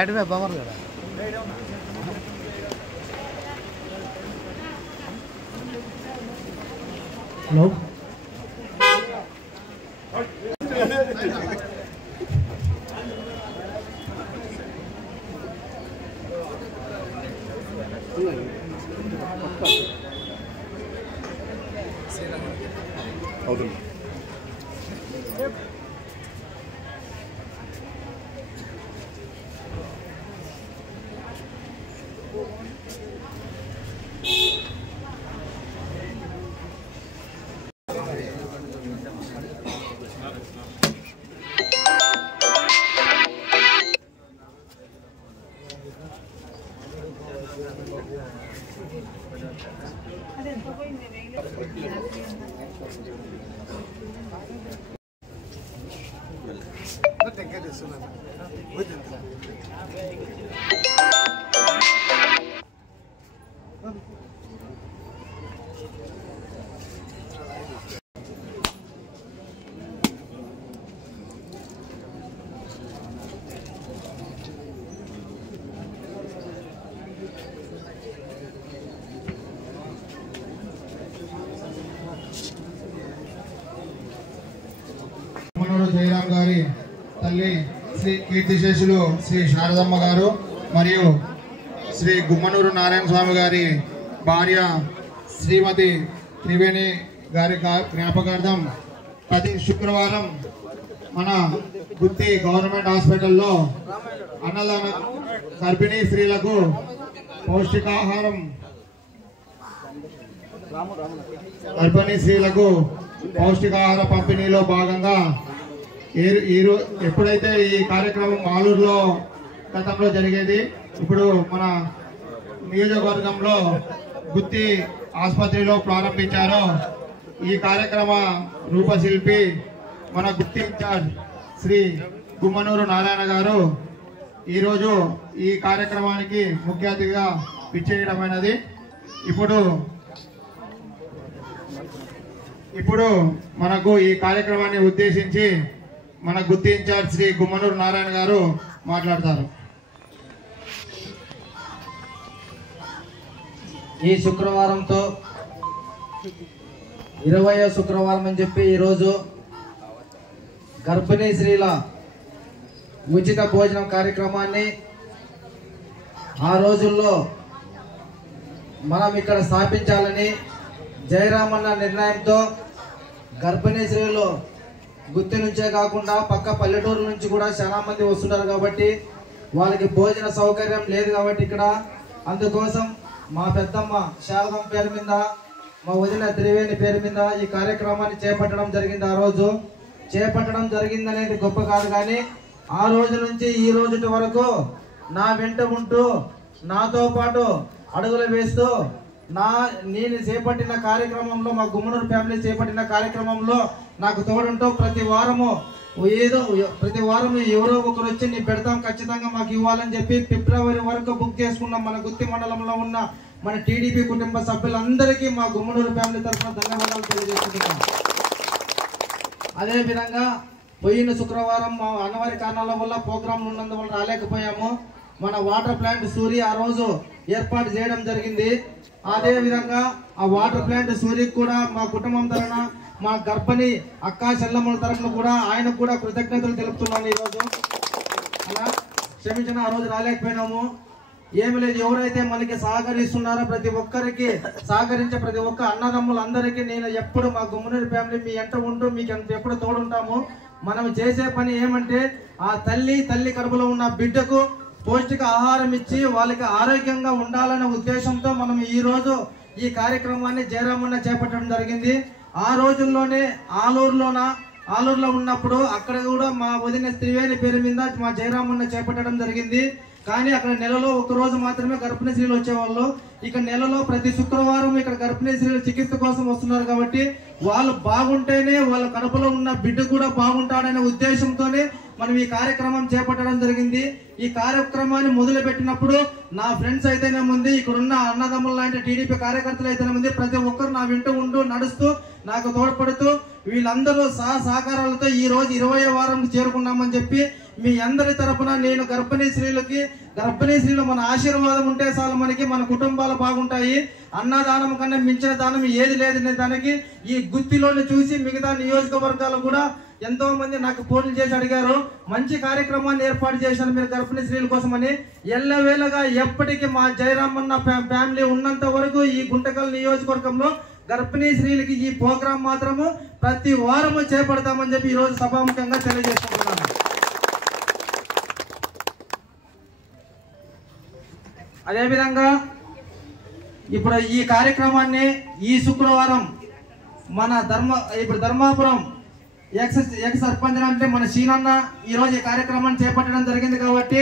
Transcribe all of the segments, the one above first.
ఏటమే బామర్ కదా హలో అవుతుంది జయరాం గారి తల్లి శ్రీ కీర్తిశేషులు శ్రీ శారదమ్మ గారు మరియు శ్రీ గుమ్మనూరు నారాయణ స్వామి గారి భార్య శ్రీమతి త్రివేణి గారి జ్ఞాపకార్థం ప్రతి శుక్రవారం మన గుత్తి గవర్నమెంట్ హాస్పిటల్లో అన్నదాన గర్భిణీ స్త్రీలకు పౌష్టికాహారం పౌష్టికాహార పంపిణీలో భాగంగా ఎప్పుడైతే ఈ కార్యక్రమం ఆలూరులో గతంలో జరిగేది, ఇప్పుడు మన నియోజకవర్గంలో గుత్తి ఆసుపత్రిలో ప్రారంభించారో ఈ కార్యక్రమ రూపశిల్పి మన గుత్తి ఇన్ఛార్జ్ శ్రీ గుమ్మనూరు నారాయణ గారు ఈరోజు ఈ కార్యక్రమానికి ముఖ్య అతిథిగా విచ్చేయడమైనది. ఇప్పుడు మనకు ఈ కార్యక్రమాన్ని ఉద్దేశించి మన గుత్తి ఇన్ఛార్జ్ శ్రీ గుమ్మనూరు నారాయణ గారు మాట్లాడతారు. ఈ శుక్రవారంతో 20వ శుక్రవారం అని చెప్పి ఈరోజు గర్భిణీ స్త్రీల ఉచిత భోజనం కార్యక్రమాన్ని ఆ రోజుల్లో మనం ఇక్కడ స్థాపించాలని జయరామన్న నిర్ణయంతో గర్భిణీ స్త్రీలు గుత్తి నుంచే కాకుండా పక్క పల్లెటూరు నుంచి కూడా చాలా మంది వస్తున్నారు కాబట్టి వాళ్ళకి భోజన సౌకర్యం లేదు కాబట్టి ఇక్కడ అందుకోసం మా పెద్దమ్మ శారదమ్మ పేరు మీద, మా వదిన త్రివేణి పేరు మీద ఈ కార్యక్రమాన్ని చేపట్టడం జరిగింది. ఆ రోజు చేపట్టడం జరిగిందనేది గొప్ప కాదు, కానీ ఆ రోజు నుంచి ఈ రోజు వరకు నా వెంట ఉంటూ నాతో పాటు అడుగులు వేస్తూ నేను చేపట్టిన కార్యక్రమంలో, మా గుమ్మనూరు ఫ్యామిలీ చేపట్టిన కార్యక్రమంలో నాకు తోడుంటూ ప్రతి వారం ఎవరో ఒకరు వచ్చి నీ పెడతాం, ఖచ్చితంగా మాకు ఇవ్వాలని చెప్పి ఫిబ్రవరి వరకు బుక్ చేసుకున్నాం. మన గుత్తి మండలంలో ఉన్న మన టీడీపీ కుటుంబ సభ్యులందరికీ మా గుమ్మనూరు ఫ్యామిలీ తరఫున ధన్యవాదాలు తెలియజేస్తున్నాం. అదేవిధంగా పోయిన శుక్రవారం మా అన్నవారి కారణాల వల్ల ప్రోగ్రాంలు ఉన్నందువల్ల రాలేకపోయాము. మన వాటర్ ప్లాంట్ సూర్య ఆ రోజు ఏర్పాటు చేయడం జరిగింది. అదే విధంగా ఆ వాటర్ ప్లాంట్ సూర్యకి కూడా మా కుటుంబం తరఫున, మా గర్భిణి అక్కా చెల్లమ్మల తరఫున కూడా ఆయనకు కూడా కృతజ్ఞతలు తెలుపుతున్నాను. ఈరోజు అలా క్షమించిన ఆ రోజు రాలేకపోయినాము. ఏమి లేదు, ఎవరైతే మనకి సహకరిస్తున్నారో ప్రతి ఒక్కరికి సహకరించే ప్రతి ఒక్క అన్నదమ్ములందరికీ నేను ఎప్పుడు మా గుమ్మనూరు ఫ్యామిలీ మీ ఎంట ఉంటూ మీకు ఎప్పుడు తోడుంటాము. మనం చేసే పని ఏమంటే ఆ తల్లి కడుపులో ఉన్న బిడ్డకు పౌష్టిక ఆహారం ఇచ్చి వాళ్ళకి ఆరోగ్యంగా ఉండాలనే ఉద్దేశంతో మనం ఈ రోజు ఈ కార్యక్రమాన్ని జయరామన్న చేపట్టడం జరిగింది. ఆ రోజుల్లోనే ఆలూరులో ఉన్నప్పుడు అక్కడ కూడా మా వదిన త్రివేణి పేరు మీద మా జయరామన్న చేపట్టడం జరిగింది. కానీ అక్కడ నెలలో ఒక రోజు మాత్రమే గర్భిణీ స్త్రీలు వచ్చేవాళ్ళు. ఇక నెలలో ప్రతి శుక్రవారం ఇక్కడ గర్భిణీ స్త్రీలు చికిత్స కోసం వస్తున్నారు కాబట్టి వాళ్ళు బాగుంటేనే వాళ్ళ కడుపులో ఉన్న బిడ్డ కూడా బాగుంటాడనే ఉద్దేశంతోనే మనం ఈ కార్యక్రమం చేపట్టడం జరిగింది. ఈ కార్యక్రమాన్ని మొదలు పెట్టినప్పుడు నా ఫ్రెండ్స్ అయితేనేముంది, ఇక్కడున్న అన్నదమ్ముల లాంటి టీడీపీ కార్యకర్తలు అయితేనేముంది, ప్రతి ఒక్కరు నా వెంట ఉంటూ నడుస్తూ నాకు తోడ్పడుతూ వీళ్ళందరూ సహకారాలతో ఈ రోజు 20వ వారంకి చేరుకున్నామని చెప్పి మీ అందరి తరపున నేను గర్భిణీ స్త్రీలు మన ఆశీర్వాదం ఉంటే చాలు, మన కుటుంబాలు బాగుంటాయి. అన్నదానం కన్నా మించిన దానం ఏది లేదనే దానికి ఈ గుత్తిలోని చూసి మిగతా నియోజకవర్గాలు కూడా ఎంతో మంది నాకు ఫోన్లు చేసి అడిగారు. మంచి కార్యక్రమాన్ని ఏర్పాటు చేశాను మీరు గర్భిణీ స్త్రీల కోసమని. ఎల్లవేళగా ఎప్పటికీ మా జయరామన్న ఫ్యామిలీ ఉన్నంత వరకు ఈ గుంటకల్ నియోజకవర్గంలో గర్భిణీ స్త్రీలకి ఈ ప్రోగ్రాం మాత్రము ప్రతి వారము చేపడతామని చెప్పి ఈరోజు సభాముఖంగా తెలియజేసుకుంటున్నాను. అదేవిధంగా ఇప్పుడు ఈ కార్యక్రమాన్ని ఈ శుక్రవారం మన ధర్మాపురం ఎక్స్ సర్పంచ్ అంటే మన సీనన్న ఈరోజు ఈ కార్యక్రమాన్ని చేపట్టడం జరిగింది కాబట్టి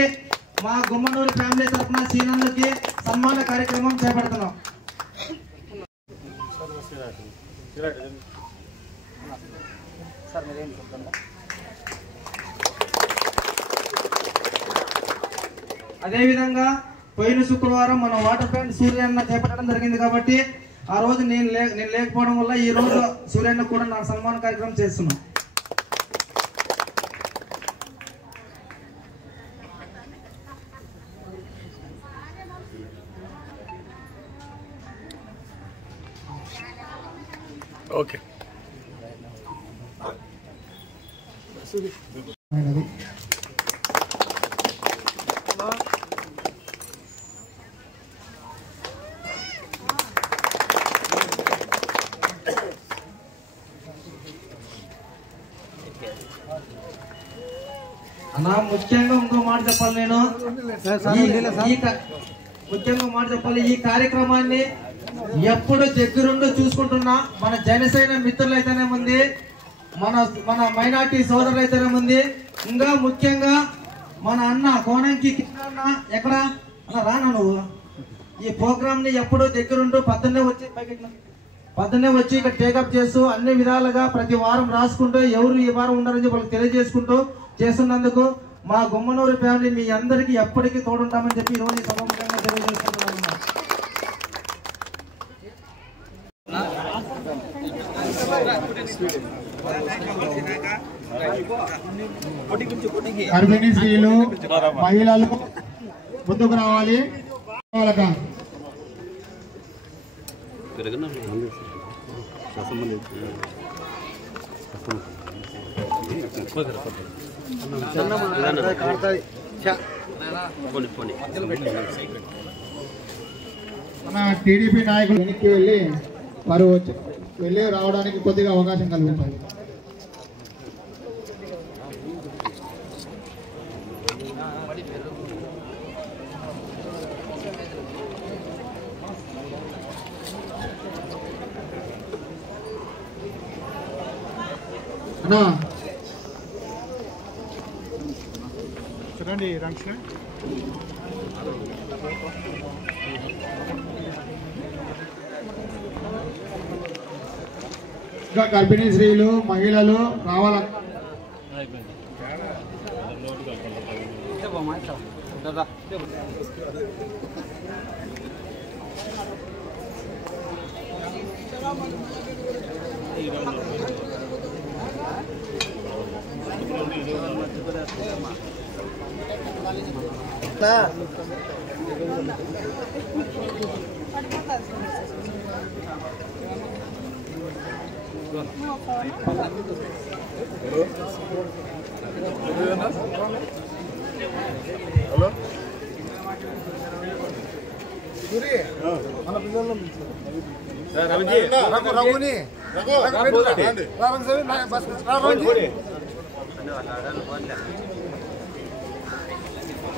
మా గుమ్మనూరు ఫ్యామిలీ తరఫున సీనన్నకి సన్మాన కార్యక్రమం చేపడుతున్నాం. అదేవిధంగా పోయిన శుక్రవారం మన వాటర్ ప్లాంట్ సూర్యన్న చేపట్టడం జరిగింది కాబట్టి ఆ రోజు నేను లేకపోవడం వల్ల ఈ రోజు సూర్యన్న కూడా నా సన్మాన కార్యక్రమం చేస్తున్నాం. ఓకే అన్నా ముఖ్యంగా ఇంకో మాట చెప్పాలి, నేను ముఖ్యంగా మాట చెప్పాలి, ఈ కార్యక్రమాన్ని ఎప్పుడు దగ్గరుండి చూసుకుంటున్నా మన జనసేన మిత్రులు అయితేనేముంది, మన మైనార్టీ సోదరులు అయితేనేముంది, ఇంకా ముఖ్యంగా మన అన్న కోణంకి ఎక్కడ అన్న రానా నువ్వు ఈ ప్రోగ్రామ్ ని ఎప్పుడు దగ్గరుంటూ పొద్దున్నే వచ్చి ఇక్కడ టేకప్ చేస్తూ అన్ని విధాలుగా ప్రతి వారం రాసుకుంటూ ఎవరు ఈ వారం ఉండాలని చెప్పి వాళ్ళకి తెలియజేసుకుంటూ చేస్తున్నందుకు మా గుమ్మనూరు ఫ్యామిలీ మీ అందరికీ ఎప్పటికీ తోడుంటామని చెప్పి ఈరోజు సభాముఖంగా తెలియజేసుకుంటున్నాను. గర్భిణీ స్త్రీలు మహిళలు ముందుకు రావాలి. మన టీడీపీ నాయకులు వెనక్కి వెళ్ళి రావడానికి కొద్దిగా అవకాశం కలుగుతుంది. చూడండి రామకృష్ణ గర్భిణీ స్త్రీలు మహిళలు రావాల.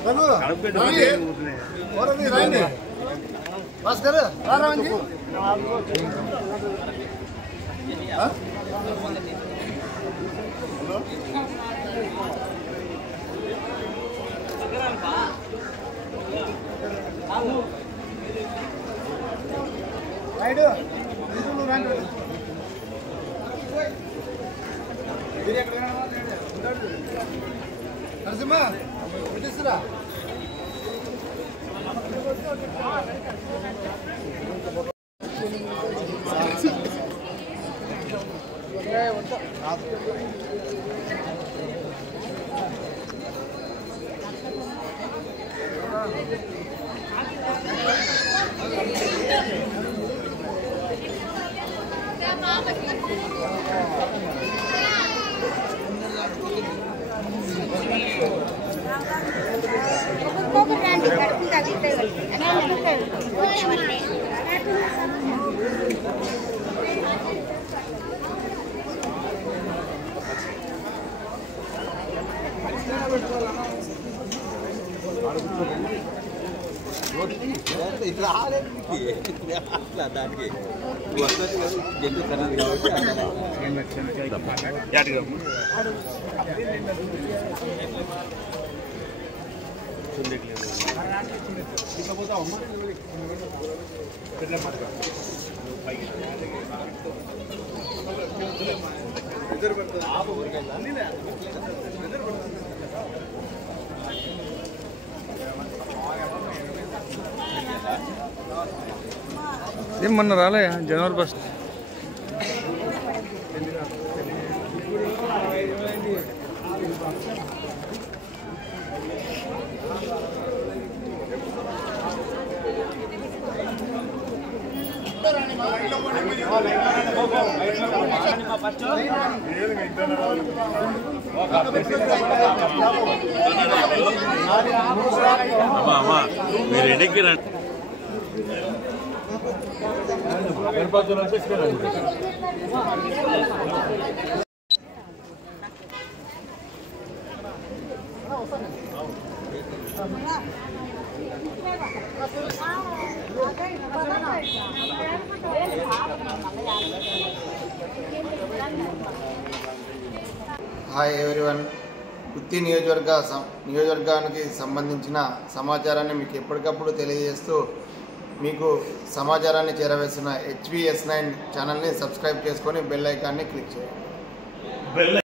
హలో భాస్కర్ మొన్న రాలే జనవరి 1. మీరు ఇంటికి రండి. Hi everyone. గుత్తి నియోజకవర్గానికి సంబంధించిన సమాచారాన్ని మీకు ఎప్పటికప్పుడు తెలియజేస్తూ మీకు సమాచారాన్ని చేరవేస్తున్న HVS9 ఛానల్ని సబ్స్క్రైబ్ చేసుకొని బెల్ ఐకాన్ని క్లిక్ చేయండి.